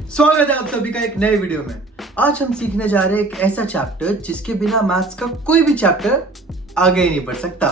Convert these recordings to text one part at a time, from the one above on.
स्वागत है आप सभी का एक नए वीडियो में। आज हम सीखने जा रहे हैं एक ऐसा चैप्टर जिसके बिना मैथ्स का कोई भी चैप्टर आगे ही नहीं बढ़ सकता,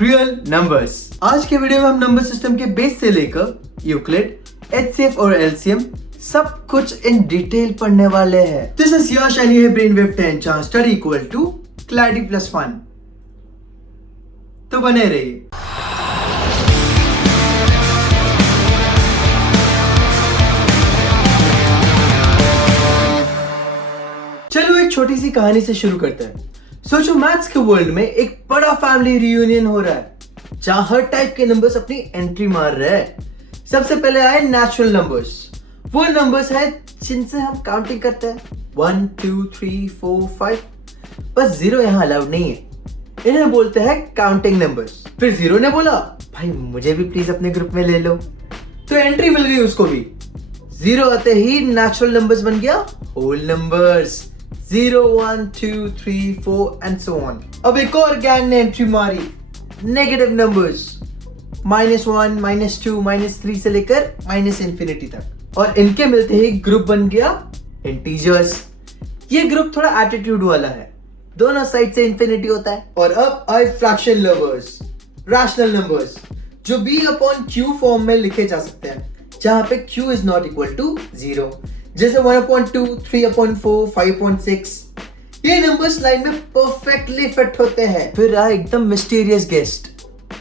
रियल नंबर्स। आज के वीडियो में हम नंबर सिस्टम के बेस से लेकर यूक्लिड, एचसीएफ और एलसीएम सब कुछ इन डिटेल पढ़ने वाले हैं। दिस इज यश एंड ये ब्रेनवेव 10 जहां study equal to clarity plus fun. तो बने रहिए। चलो एक छोटी सी कहानी से शुरू करते हैं। सोचो मैथ्स के वर्ल्ड में एक बड़ा फैमिली रियूनियन हो रहा है जहां हर टाइप के नंबर्स अपनी एंट्री मार रहे हैं। सबसे पहले आए नेचुरल नंबर्स। वो नंबर्स है जिनसे हम काउंटिंग करते हैं 1 2 3 4 5। बस जीरो यहाँ अलाउड नहीं है, इन्हें बोलते हैं काउंटिंग नंबर्स। फिर जीरो ने बोला भाई मुझे भी प्लीज अपने ग्रुप में ले लो, तो एंट्री मिल गई उसको भी। जीरो आते ही नेचुरल नंबर्स बन गया whole numbers 0 1 2 3 4 and so on. अब एक और गैंग ने एंट्री मारी नेगेटिव नंबर्स -1 -2 -3 से लेकर -इंफिनिटी तक, और इनके मिलते ही ग्रुप बन गया इंटीजर्स। ये ग्रुप थोड़ा एटीट्यूड वाला है, दोनों साइड से इंफिनिटी होता है। और अब आए फ्रैक्शन लवर्स, रैशनल नंबर्स जो b/q फॉर्म में लिखे जा सकते हैं, जहां पे q is not equal to 0, जैसे 1/2 3/4 5/6। ये नंबर्स लाइन में परफेक्टली फिट होते हैं। फिर आए एकदम मिस्टीरियस गेस्ट,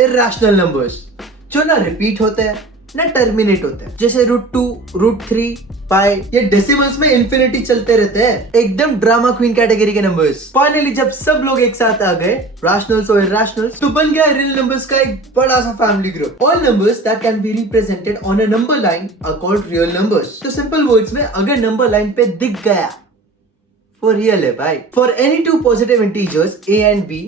इरैशनल नंबर्स जो ना रिपीट होते हैं ना टर्मिनेट होते हैं, जैसे √2 √3 पाई। ये डेसिमल्स में इंफिनिटी चलते रहते हैं, एकदम ड्रामा क्वीन कैटेगरी के नंबर्स। फाइनली जब सब लोग एक साथ आ गए, रैशनल्स और इरैशनल्स, तो बन गया रियल नंबर्स का एक बड़ा सा family group. All numbers that can be represented on a number line are called real numbers. तो सिंपल वर्ड्स में अगर नंबर लाइन पे दिख गया वो रियल है भाई। For any two positive integers a and b,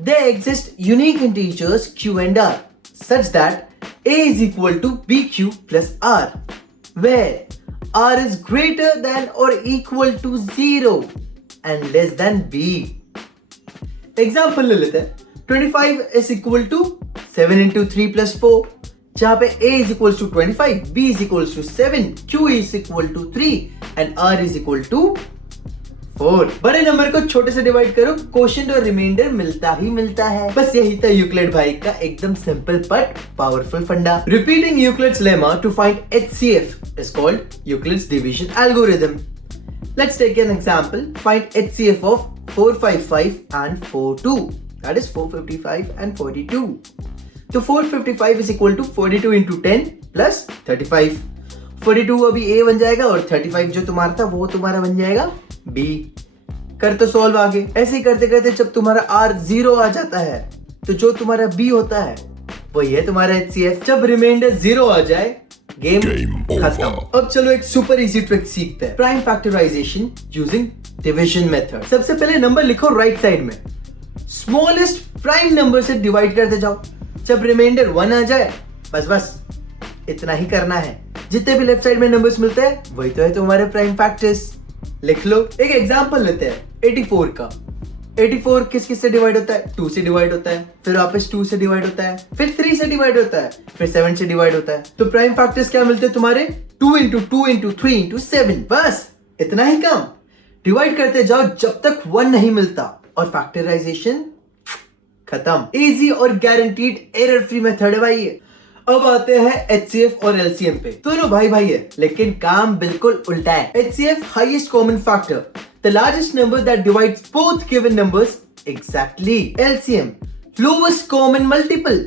there exist unique integers q and r such that a is equal to bq plus r, where r is greater than or equal to 0 and less than b. Example ले लेते हैं। 25 is equal to 7 into 3 plus 4, जहां पे a is equals to 25, b is equals to 7, q is equal to 3 and r is equal to 4। बड़े number को छोटे से divide करो, क्वोशिएंट और रिमाइंडर मिलता ही मिलता है। बस यही था यूक्लिड भाई का एकदम simple but powerful funda. Repeating Euclid's lemma to find HCF is called Euclid's division algorithm. Let's take an example. Find HCF of 455 and 42. That is 455 and 42. तो 455 is equal to 42 into 10 plus 35. 42 अभी A बन जाएगा और 35 जो तुम्हारा था वो तुम्हारा बन जाएगा B। कर तो सॉल्व आगे। ऐसे ही करते करते जब तुम्हारा R 0 आ जाता है तो जो तुम्हारा B होता है वही है तुम्हारा HCF। जब रिमाइंडर 0 आ जाए गेम खत्म। अब चलो एक सुपर इजी ट्रिक सीखते हैं, prime factorization using division method. सबसे पहले नंबर लिखो राइट साइड में, स्मॉलेस्ट प्राइम नंबर से डिवाइड करते जाओ। जब रिमाइंडर 1 आ जाए बस इतना ही करना है। जितने भी लेफ्ट साइड में नंबर्स मिलते हैं वही तो है तुम्हारे प्राइम फैक्टर्स। लिख लो। एक एग्जांपल लेते हैं 84 का। 84 किस किस से डिवाइड होता है? 2 से डिवाइड होता है, फिर वापस 2 से डिवाइड होता है, फिर 3 से डिवाइड होता है, फिर 7 से डिवाइड होता है। तो प्राइम फैक्टर्स क्या मिलते हैं तुम्हारे? 2 into 2 into 3 into 7। बस इतना ही काम। डिवाइड करते जाओ जब तक 1 नहीं मिलता और फैक्टराइजेशन खत्म। इजी और गारंटीड एरर फ्री मेथड है भाई ये। अब आते हैं HCF और LCM पे। दोनों भाई भाई है लेकिन काम बिल्कुल उल्टा है। HCF highest common factor, the largest number that divides both given numbers exactly. LCM lowest common multiple,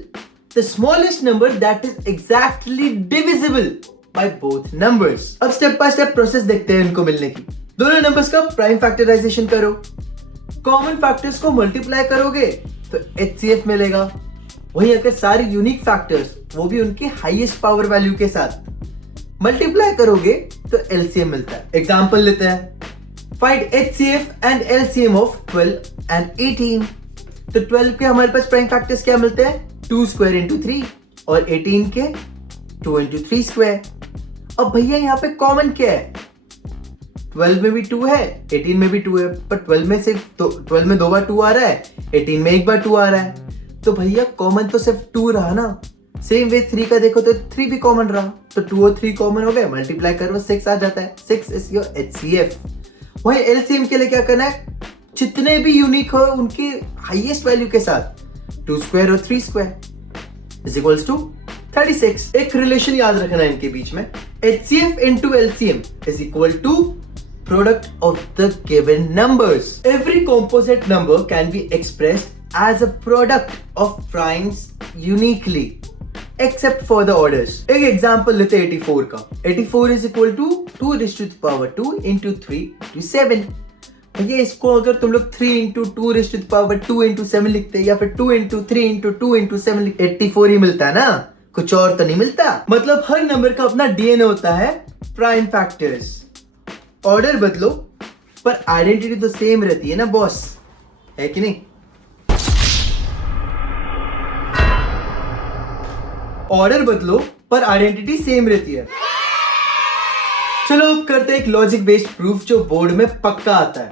the smallest number that is exactly divisible by both numbers. अब स्टेप बाय स्टेप प्रोसेस देखते हैं इनको मिलने की। दोनों numbers का prime factorisation करो, common factors को मल्टीप्लाई करोगे तो HCF मिलेगा। वही अगर सारे यूनिक फैक्टर्स वो भी उनके हाईएस्ट पावर वैल्यू के साथ मल्टीप्लाई करोगे तो LCM मिलता है। एग्जांपल लेते हैं, find HCF and LCM of 12 and 18। तो 12 के हमारे पास प्राइम फैक्टर्स क्या मिलते हैं? 2 स्क्वायर इंटू 3 और 18 के 2 इंटू 3 स्क्वायर। अब भैया यहाँ पे कॉमन क्या है? 12 में भी 2 है, 18 में भी 2 है, पर 12 में सिर्फ 12 में 2 बार 2 आ रहा है, 18 में 1 बार 2 आ रहा है। तो भैया कॉमन तो सिर्फ 2 रहा ना, सेम वे 3 का देखो तो 3 भी कॉमन रहा, तो 2 और 3 कॉमन हो गए, मल्टीप्लाई करो 6 आ जाता है, 6 इज योर HCF। वहीं LCM के लिए क्या करना है, जितने भी यूनिक हो उनकी हाईएस्ट वैल्यू के साथ 2 स्क्वायर और 3 स्क्वायर इज इक्वल्स टू 36। एक रिलेशन याद रखना है इनके बीच में, HCF into LCM is equal to product of the given numbers. Every composite number can be expressed as a product of primes uniquely except for the orders. एक example लेते हैं 84 का। 84 is equal to 2 raised to the power 2 into 3 into 7। भैया इसको अगर तुम लोग 3 into 2 raised to the power 2 into 7 लिखते या फिर 2 into 3 into 2 into 7 लिखते, 84 ही मिलता है ना, कुछ और तो नहीं मिलता। मतलब हर नंबर का अपना DNA होता है प्राइम फैक्टर्स। ऑर्डर बदलो पर आइडेंटिटी तो सेम रहती है ना बॉस, है कि नहीं? ऑर्डर बदलो पर आइडेंटिटी सेम रहती है। चलो अब करते हैं एक लॉजिक बेस्ड प्रूफ जो बोर्ड में पक्का आता है।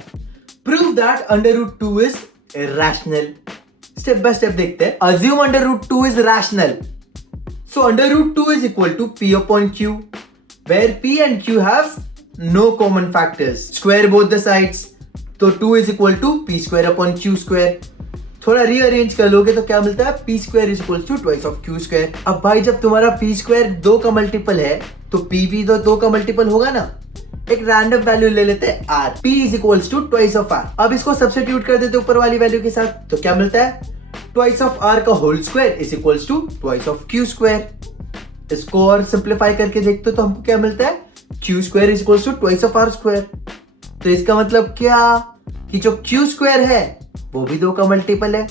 Prove that under root 2 is rational. Step by step देखते हैं। Assume under root 2 is rational, so under root 2 is equal to P upon Q, where P and Q have no common factors. Square both the sides, तो 2 is equal to P square upon Q square. थोड़ा rearrange कर लोगे तो क्या मिलता है, P square is equal to twice of Q square. अब भाई जब तुम्हारा P square 2 का मल्टीपल है तो P भी तो 2 का मल्टीपल होगा ना। एक रैंडम वैल्यू ले लेते हैं R, P is equals to twice of R। अब इसको सब्स्टिट्यूट कर देते ऊपर वाली वैल्यू के साथ, तो क्या मिलता है, twice of R का whole square is equals to twice of Q square। इसको और सिंप्लीफाई करके देखते तो हमको क्या मिलता है, Q square is equals to twice of R square। तो इसका मतलब क्या कि जो Q square है वो भी 2 का मल्टीपल है,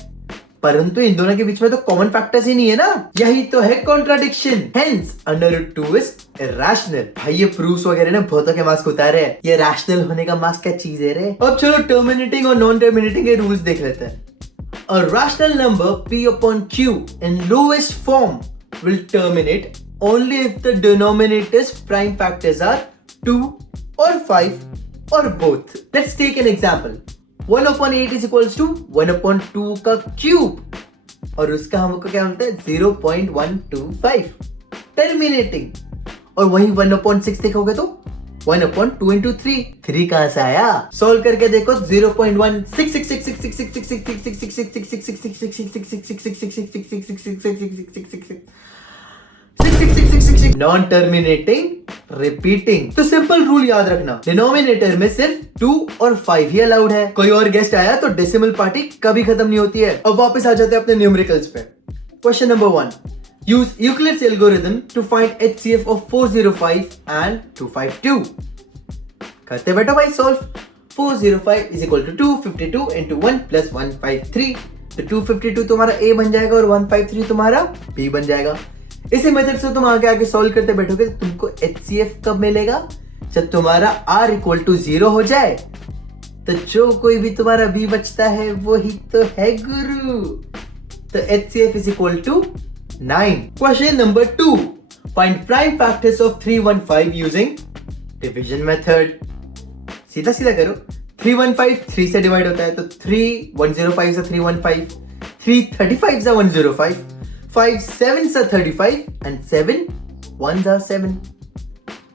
परंतु इन दोनों के बीच में तो कॉमन फैक्टर्स ही नहीं है ना। यही तो है contradiction. Hence under root 2 is irrational. भाई ये प्रूफ्स वगैरह ना बहुतों के मार्क्स उतारे हैं, ये रैशनल होने का मार्क्स क्या चीज है रे। अब चलो टर्मिनेटिंग और नॉन टर्मिनेटिंग के रूल्स देख लेते हैं। A rational number P upon Q in lowest form will terminate only if the denominator's prime factors are 2 or 5 or both. Let's take an example. 1 upon 8 is equals to 1 upon 2 का cube, और उसका हमको क्या मिलता है 0.125 terminating. और वही 1 upon 6 देखोगे तो 1 upon 2 into 3, 3 कहां से आया, सॉल्व करके देखो 0.166666666666666666666666666666666666666666666666666666666666666666666666666666666666666666666666666666666666666 नॉन टर्मिनेटिंग रिपीटिंग। तो सिंपल रूल याद रखना, डिनोमिनेटर में सिर्फ 2 और 5 ही अलाउड है। कोई और गेस्ट आया तो डेसिमल पार्टी कभी खत्म नहीं होती है। अब वापस आ जाते हैं अपने न्यूमेरिकल्स पे। Question number 1, use Euclid's algorithm to find HCF of 405 and 252। करते बैठो भाई solve. 405 is equal to 252 into 1 plus 153। तो 252 तुम्हारा A बन जाएगा और 153 तुम्हारा B बन जाएगा। इसी मेथड से तुम आगे आगे सॉल्व करते बैठोगे तो तुमको HCF कब मिलेगा, जब तुम्हारा R इक्वल टू 0 हो जाए। तो जो कोई भी तुम्हारा B बचता है वो ही तो है गुरु। तो HCF is equal to 9। Question number 2, find prime factors of 315 using division method। सीधा सीधा करो, 315 3 से डिवाइड होता है तो 3 105 से 315, 335 से 105, 5 7 से 35 and 7 1s are 7।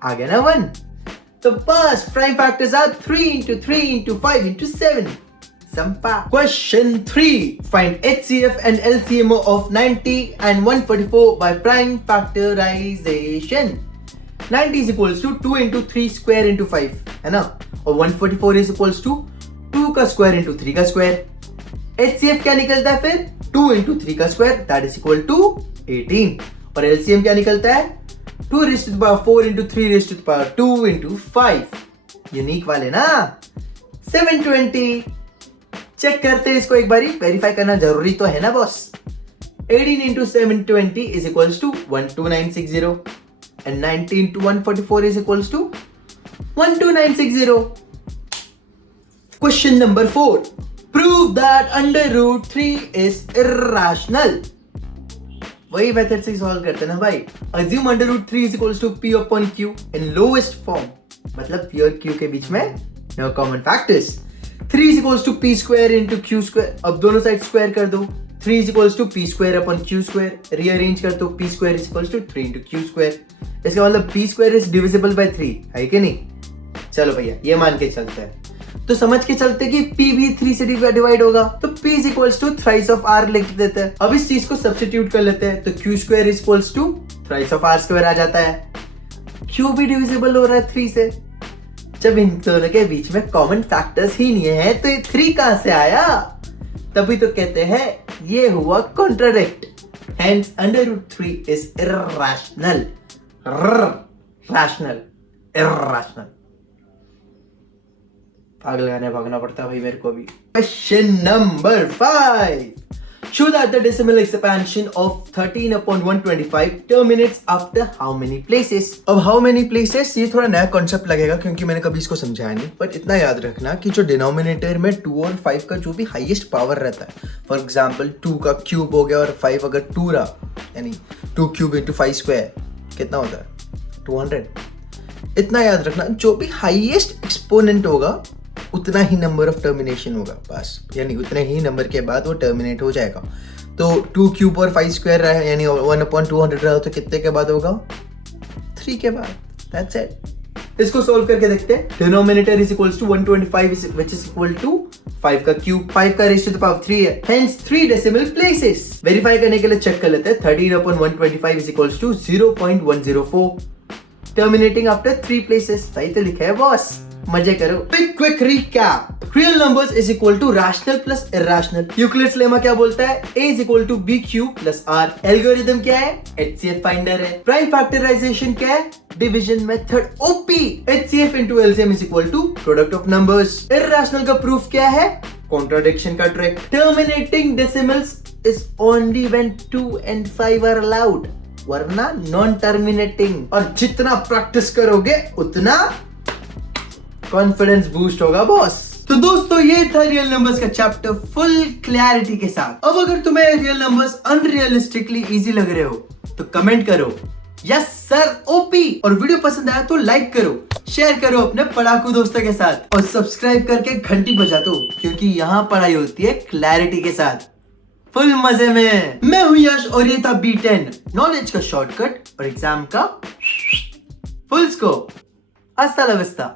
आ गया ना 1। तो बस prime factors are 3 into 3 into 5 into 7। संपा। Question 3, find HCF and LCM of 90 and 144 by prime factorization। 90 is equals to 2 into 3 square into 5 है ना, और 144 is equals to 2 का स्क्वायर into 3 का स्क्वायर। HCF क्या निकलता है फिर, 2 into 3 का square that is equal to 18। और LCM क्या निकलता है, 2 raised to the power 4 into 3 raised to the power 2 into 5। Unique वाले ना, 720। चेक करते हैं इसको एक बारी, वेरीफाई करना जरूरी तो है ना boss. 18 into 720 is equals to 12960 and 90 into 144 is equals to 12960। Question number 4, prove that under root 3 is irrational। वही मेथड से सॉल्व करते हैं ना भाई। Assume under root 3 is equals to P upon Q in lowest form, मतलब P और Q के बीच में no common factors। 3 is equals to P square into Q square। अब दोनों साइड स्क्वायर कर दो, 3 is equals to p square upon q square, rearrange कर तो p square is equals to 3 into q square. इसका मतलब p square is divisible by 3 है कि नहीं? चलो भैया ये मान के चलते हैं, तो समझ के चलते कि p भी 3 से डिवाइड होगा, तो p is equals to thrice of r लिख देते हैं. अब इस चीज को सब्स्टिट्यूट कर लेते हैं, तो q square is equals to thrice of r square आ जाता है. q भी डिविजिबल हो रहा है 3 से. जब इन दोनों के बीच में कॉमन फैक्टर्स ही नहीं है तो ये 3 कहां से आया? तभी तो कहते हैं ये हुआ contradict. Hence under root 3 is irrational. Rational. Irrational. आग लगाने भागना पड़ता है भाई मेरे को भी. Question number 5. Show that the decimal expansion of 13 upon 125 terminates after how many places? अब how many places ये थोड़ा नया कॉन्सेप्ट लगेगा क्योंकि मैंने कभी इसको समझाया नहीं, बट इतना याद रखना कि जो डिनोमिनेटर में 2 और 5 का जो भी हाईएस्ट पावर रहता है, फॉर एग्जांपल 2 का क्यूब हो गया और 5 अगर 2 रहा, यानी 2 क्यूब इंटू 5 स्क्वायर कितना होता है? 200. इतना याद रखना, जो भी हाईएस्ट एक्सपोनेंट होगा उतना ही नंबर ऑफ टर्मिनेशन होगा बस, यानी उतने ही नंबर के बाद वो टर्मिनेट हो जाएगा. तो 2 क्यूब और 5 स्क्वायर रहा है, यानी 1/200 रहा, तो कितने के बाद होगा? 3 के बाद. That's it. इसको सोल्व करके देखते हैं. Denominator is equals to 125 which is equal to 5 का क्यूब, 5 का रेज़ टू द पावर 3 है, हेंस 3 डेसिमल प्लेसेस. वेरीफाई करने के लिए चेक कर लेते हैं. 13/125 is equals to 0.104, terminating after 3 places. सही तो लिखा है बॉस, मजे करो. Quick recap. Real numbers is equal to rational plus irrational. Euclid's lemma क्या बोलता है? a is equal to b cube plus r. Algorithm क्या है? HCF फाइंडर है. प्राइम फैक्टराइजेशन क्या है? Division method OP. HCF into LCM is equal to product of numbers. Irrational का proof क्या है? कॉन्ट्राडिक्शन का trick. Terminating decimals is only when 2 and 5 are allowed, वरना नॉन टर्मिनेटिंग. और जितना प्रैक्टिस करोगे उतना कॉन्फिडेंस बूस्ट होगा बॉस. तो दोस्तों ये था रियल नंबर्स का चैप्टर फुल क्लैरिटी के साथ. अब अगर तुम्हें रियल नंबर्स अनरियलिस्टिकली इजी लग रहे हो तो कमेंट करो यस सर ओपी, और वीडियो पसंद आया तो लाइक करो, शेयर करो अपने पढ़ाकू दोस्तों के साथ, और सब्सक्राइब करके घंटी बजा दो क्योंकि यहाँ पढ़ाई होती है क्लैरिटी के साथ, फुल मजे में. मैं हूं यश और ये था B10, नॉलेज का शॉर्टकट और एग्जाम का फुल स्कोप. हस्ता ला विस्ता.